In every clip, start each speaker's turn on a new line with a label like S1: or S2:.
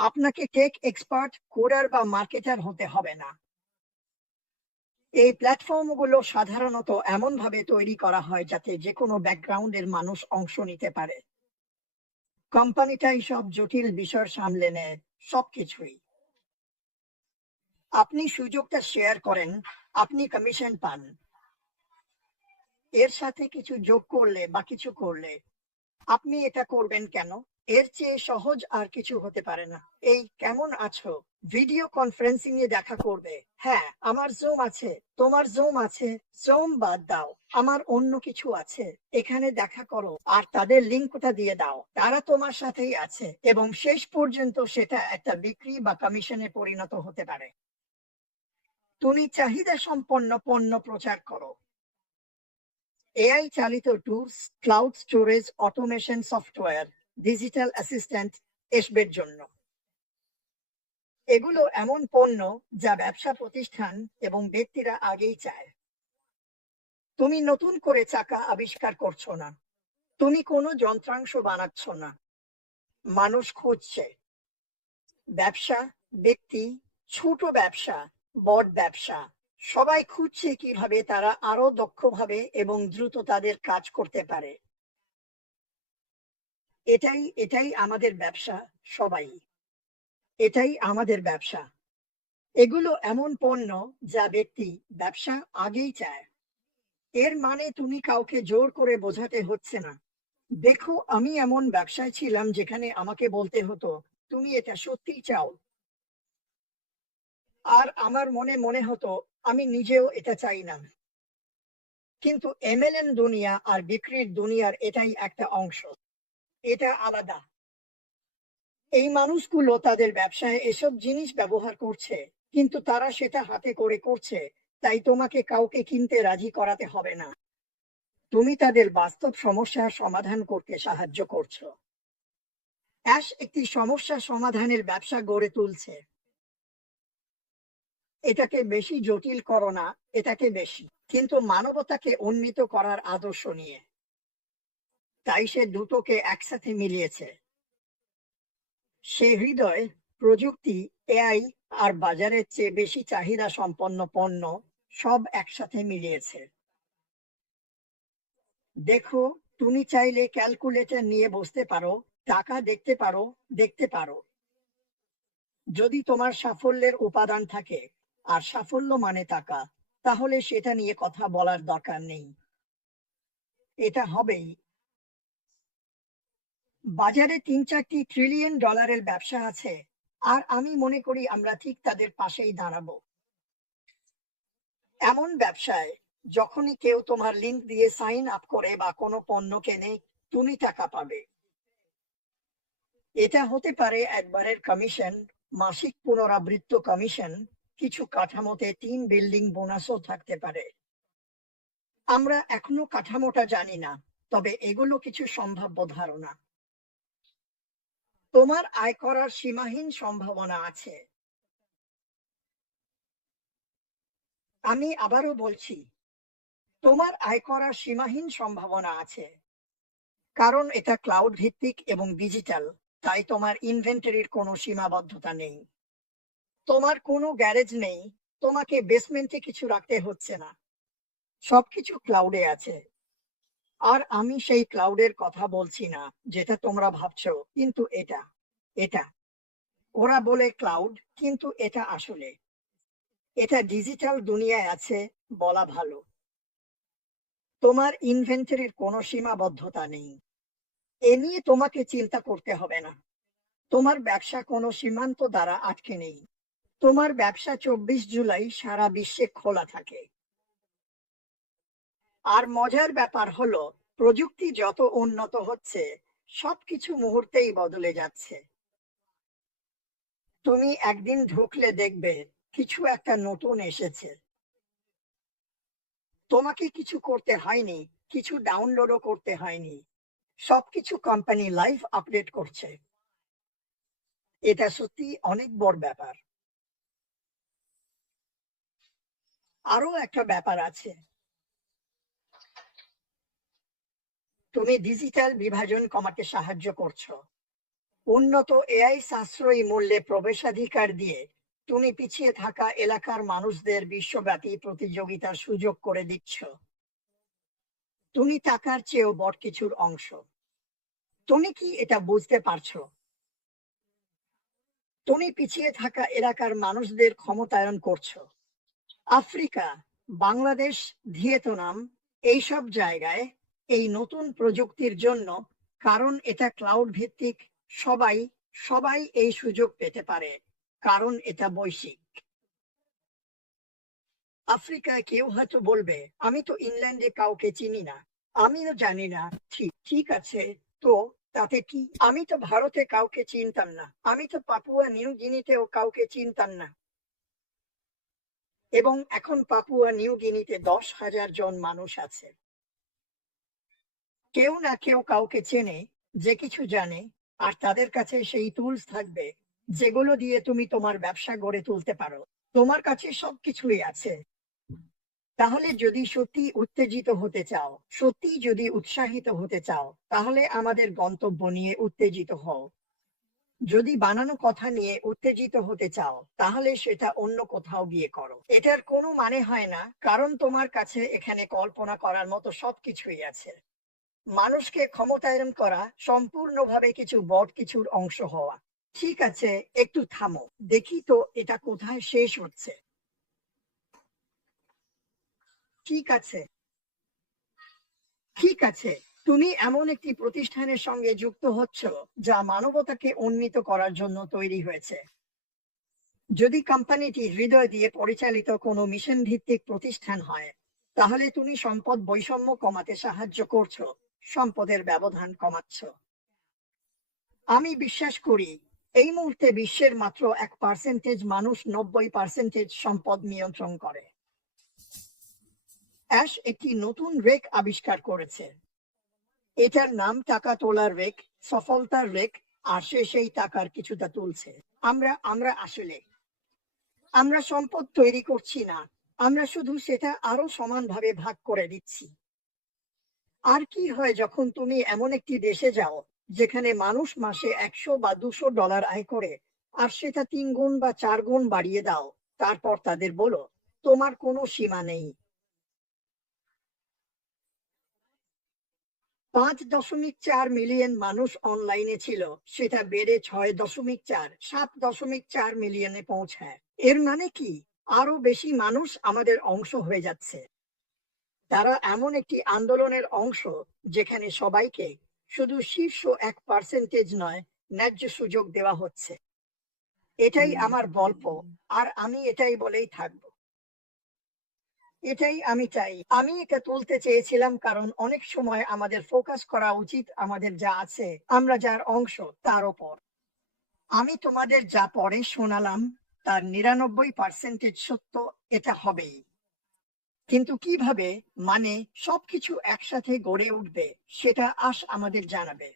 S1: আপনাকে tech expert coder বা marketer হতে হবে না। এই প্ল্যাটফর্মগুলো সাধারণত এমনভাবে তৈরি করা হয় যাতে যে কোনো ব্যাকগ্রাউন্ডের মানুষ অংশ নিতে পারে। কোম্পানিটাই সব জটিল বিষয় সামলে নেয়, সবকিছুই। আপনি সুযোগটা শেয়ার করেন, আপনি কমিশন পান। এর সাথে কিছু যোগ করলে বা কিছু করলে, আপনি এটা করবেন কেন? এর চেয়ে সহজ আর কিছু হতে পারে না। এই কেমন আছো? ভিডিও কনফারেন্সিং এ দেখা করবে। হ্যাঁ আমার জুম আছে। তোমার জুম আছে? জুম বাদ দাও। আমার অন্য কিছু আছে। এখানে দেখা করো। আর তাদের লিঙ্কটা দিয়ে দাও। তারা তোমার সাথেই আছে এবং শেষ পর্যন্ত সেটা একটা বিক্রি বা কমিশনে পরিণত হতে পারে। তুমি চাহিদা সম্পন্ন পণ্য প্রচার করো। এআই চালিত tools cloud storage automation software digital assistant এসবের জন্য। এগুলো এমন পণ্য যা ব্যবসা প্রতিষ্ঠান এবং ব্যক্তিরা আগেই চায়। তুমি নতুন করে চাকা আবিষ্কার করছ না। তুমি কোনো যন্ত্রাংশ বানাচ্ছ না। মানুষ খুঁজছে। ব্যবসা, ব্যক্তি, ছোট ব্যবসা, বড় ব্যবসা, সবাই খুঁজছে কীভাবে তারা আরও দক্ষভাবে এবং দ্রুত তাদের কাজ করতে পারে। এটাই এটাই আমাদের ব্যবসা সবাই। এটাই আমাদের ব্যবসা। এগুলো এমন পণ্য যা ব্যক্তি ব্যবসা আগেই চায়। এর মানে তুমি কাউকে জোর করে বোঝাতে হচ্ছে না। দেখো, আমি এমন ব্যবসায় ছিলাম যেখানে আমাকে বলতে হতো, তুমি এটা সত্যি চাও? আর আমার মনে মনে হতো, আমি নিজেও এটা চাই না। কিন্তু এমএলএন দুনিয়া আর বিক্রির দুনিয়ার এটাই একটা অংশ। এটা আলাদা। এই মানুষগুলো তাদের ব্যবসায় এসব জিনিস ব্যবহার করছে, কিন্তু তারা সেটা হাতে করে করছে, তাই তোমাকে কাউকে কিনতে রাজি করাতে হবে না। তুমি তাদের বাস্তব সমস্যার সমাধান করতে সাহায্য করছ। অ্যাশ একটি সমস্যা সমাধানের ব্যবসা গড়ে তুলছে। এটাকে বেশি জটিল করো না, এটাকে বেশি, কিন্তু মানবতাকে উন্নীত করার আদর্শ নিয়ে। তাই সে দুটোকে একসাথে মিলিয়েছে। সে হৃদয় প্রযুক্তি, এআই আর বাজারের চেয়ে বেশি চাহিদা সম্পন্ন পণ্য সব একসাথে মিলিয়েছে। দেখো, তুমি চাইলে ক্যালকুলেটর নিয়ে বসতে পারো, টাকা দেখতে পারো দেখতে পারো। যদি তোমার সাফল্যের উপাদান থাকে আর সাফল্য মানে টাকা, তাহলে সেটা নিয়ে কথা বলার দরকার নেই। এটা হবেই বাজারে তিন চারটি ট্রিলিয়ন ডলারের ব্যবসা আছে, আর আমি মনে করি আমরা ঠিক তাদের পাশেই দাঁড়াবো। এমন ব্যবসায় যখনই কেউ তোমার লিঙ্ক দিয়ে সাইন আপ করে বা কোনো পণ্য কেনে, তুমি টাকা পাবে। এটা হতে পারে একবারের কমিশন মাসিক পুনরাবৃত্ত কমিশন কিছু কাঠামোতে তিন বিল্ডিং বোনাসও থাকতে পারে। আমরা এখনও কাঠামোটা জানি না, তবে এগুলো কিছু সম্ভাব্য ধারণা। তোমার আয় করার সীমাহীন সম্ভাবনা আছে। আমি আবারও বলছি, তোমার আয় করার সীমাহীন সম্ভাবনা আছে। কারণ এটা ক্লাউড ভিত্তিক এবং ডিজিটাল তাই তোমার ইনভেন্টরির কোনো সীমাবদ্ধতা নেই। তোমার কোনো গ্যারেজ নেই, তোমাকে বেসমেন্টে কিছু রাখতে হচ্ছে না। সবকিছু ক্লাউডে আছে। আর আমি সেই ক্লাউডের কথা বলছি না, যেটা তোমরা ভাবছ, কিন্তু এটা এটা। ওরা বলে ক্লাউড কিন্তু এটা আসলে। এটা ডিজিটাল দুনিয়ায় আছে, বলা ভালো। তোমার ইনভেন্টরির কোনো সীমাবদ্ধতা নেই। এ নিয়ে তোমাকে চিন্তা করতে হবে না। তোমার ব্যবসা কোনো সীমান্ত দ্বারা আটকে নেই। তোমার ব্যবসা চব্বিশ জুলাই সারা বিশ্বে খোলা থাকে। আর মজার ব্যাপার হলো, প্রযুক্তি যত উন্নত হচ্ছে, সবকিছু মুহূর্তেই বদলে যাচ্ছে। তুমি একদিন ঢুকলে দেখবে কিছু একটা নতুন এসেছে। তোমাকে কিছু করতে হয়নি, কিছু ডাউনলোডও করতে হয়নি। সবকিছু কোম্পানি লাইভ আপডেট করছে। এটা সত্যি অনেক বড় ব্যাপার। আরও একটা ব্যাপার আছে। তুমি ডিজিটাল বিভাজন কমাতে সাহায্য করছ। উন্নত এআই সাশ্রয়ী মূল্যে প্রবেশাধিকার দিয়ে তুমি পিছিয়ে থাকা এলাকার মানুষদের বিশ্বব্যাপী প্রতিযোগিতার সুযোগ করে দিচ্ছ। তুমি টাকার চেয়েও বড় কিছুর অংশ। তুমি কি এটা বুঝতে পারছ? তুমি পিছিয়ে থাকা এলাকার মানুষদের ক্ষমতায়ন করছ। আফ্রিকা, বাংলাদেশ, ভিয়েতনাম, এইসব জায়গায় এই নতুন প্রযুক্তির জন্য, কারণ এটা ক্লাউড ভিত্তিক, সবাই সবাই এই সুযোগ পেতে পারে, কারণ এটা বৈশ্বিক। আফ্রিকায় কেউ হয়তো বলবে, আমি তো ইংল্যান্ডে কাউকে চিনি না, আমিও জানি না। ঠিক ঠিক আছে, তো তাতে কি? আমি তো ভারতে কাউকে চিনতাম না, আমি তো পাপুয়া নিউ গিনিতেও কাউকে চিনতাম না। এবং এখন পাপুয়া নিউ গিনিতে দশ হাজার জন মানুষ আছে। কেউ না কেউ কাউকে চেনে, যে কিছু জানে, আর তাদের কাছে সেই টুলস থাকবে, যেগুলো দিয়ে তুমি তোমার ব্যবসা গড়ে তুলতে পারো। তোমার কাছে সবকিছুই আছে। তাহলে যদি সত্যি উত্তেজিত হতে চাও, সত্যি যদি উৎসাহিত হতে চাও, তাহলে আমাদের গন্তব্য নিয়ে উত্তেজিত হও। যদি বানানো কথা নিয়ে উত্তেজিত হতে চাও, তাহলে সেটা অন্য কোথাও গিয়ে করো। এটার কোনো মানে হয় না, কারণ তোমার কাছে এখানে কল্পনা করার মতো সবকিছুই আছে। মানুষকে ক্ষমতায়ন করা সম্পূর্ণভাবে কিছু বট কিছুর অংশ হওয়া। ঠিক আছে, একটু থামো। দেখি তো এটা কোথায় শেষ হচ্ছে। ঠিক আছে। ঠিক আছে, তুমি এমন একটি প্রতিষ্ঠানের সঙ্গে যুক্ত হচ্ছ যা মানবতাকে উন্নীত করার জন্য তৈরি হয়েছে। যদি কোম্পানিটি হৃদয় দিয়ে পরিচালিত কোনো মিশন ভিত্তিক প্রতিষ্ঠান হয়, তাহলে তুমি সম্পদ বৈষম্য কমাতে সাহায্য করছ। সম্পদের ব্যবধান কমাচ্ছ। আমি বিশ্বাস করি, এই মুহূর্তে বিশ্বের মাত্র এক পার্সেন্টেজ মানুষ নব্বই পার্সেন্টেজ সম্পদ নিয়ন্ত্রণ করে। অ্যাশ একটি নতুন রেক আবিষ্কার করেছে। এটার নাম টাকা তোলার রেক, সফলতার রেক, আর সে সেই টাকার কিছুটা তুলছে। আমরা আমরা আসলে। আমরা সম্পদ তৈরি করছি না। আমরা শুধু সেটা আরও সমানভাবে ভাগ করে দিচ্ছি। আর কি হয় যখন তুমি এমন একটি দেশে যাও, যেখানে মানুষ মাসে একশো বা দুশো ডলার আয় করে, আর সেটা তিন গুণ বা চার গুণ বাড়িয়ে দাও, তারপর তাদের বলো, তোমার কোনো সীমা নেই। পাঁচ দশমিক চার মিলিয়ন মানুষ অনলাইনে ছিল, সেটা বেড়ে ছয় দশমিক চার, সাত দশমিক চার মিলিয়নে পৌঁছায়। এর মানে কি? আরও বেশি মানুষ আমাদের অংশ হয়ে যাচ্ছে। তারা এমন একটি আন্দোলনের অংশ যেখানে সবাইকে শুধু শীর্ষ এক পার্সেন্টেজ নয় ন্যায্য সুযোগ দেওয়া হচ্ছে। এটাই আমার গল্প আর আমি এটাই বলেই থাকব। এটাই আমি চাই। আমি এটা তুলতে চেয়েছিলাম কারণ অনেক সময় আমাদের ফোকাস করা উচিত আমাদের যা আছে আমরা যার অংশ তার ওপর। আমি তোমাদের যা পরে শোনালাম তার নিরানব্বই পার্সেন্টেজ সত্য এটা হবেই। কিন্তু কীভাবে মানে সবকিছু একসাথে গড়ে উঠবে সেটা আশ আমাদের জানাবে।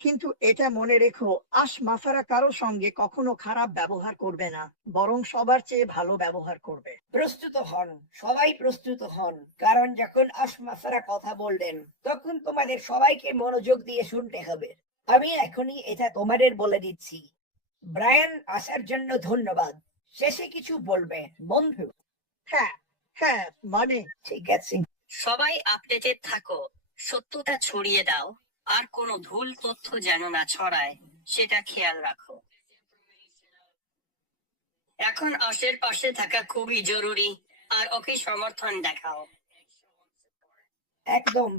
S1: কিন্তু এটা মনে রেখো আশ মাফারা কারও সঙ্গে কখনো খারাপ ব্যবহার করবে না বরং সবার চেয়ে ভালো ব্যবহার করবে।
S2: প্রস্তুত হন সবাই প্রস্তুত হন কারণ যখন আসমাসারা কথা বললেন তখন তোমাদের সবাইকে মনোযোগ দিয়ে শুনতে হবে। আমি এখনই এটা তোমাদের বলে দিচ্ছি। ব্রায়ান আসার জন্য ধন্যবাদ। শেষে কিছু বলবে বন্ধু।
S1: হ্যাঁ হ্যাঁ মানে
S2: ঠিক আছে।
S3: সবাই আপডেটেড থাকো সত্যতা ছড়িয়ে দাও আর কোনো ভুল তথ্য যেন না ছড়ায় সেটা খেয়াল রাখো। এখন আশের পাশে থাকা খুবই জরুরি আর ওকে সমর্থন দেখাও।
S2: একদম।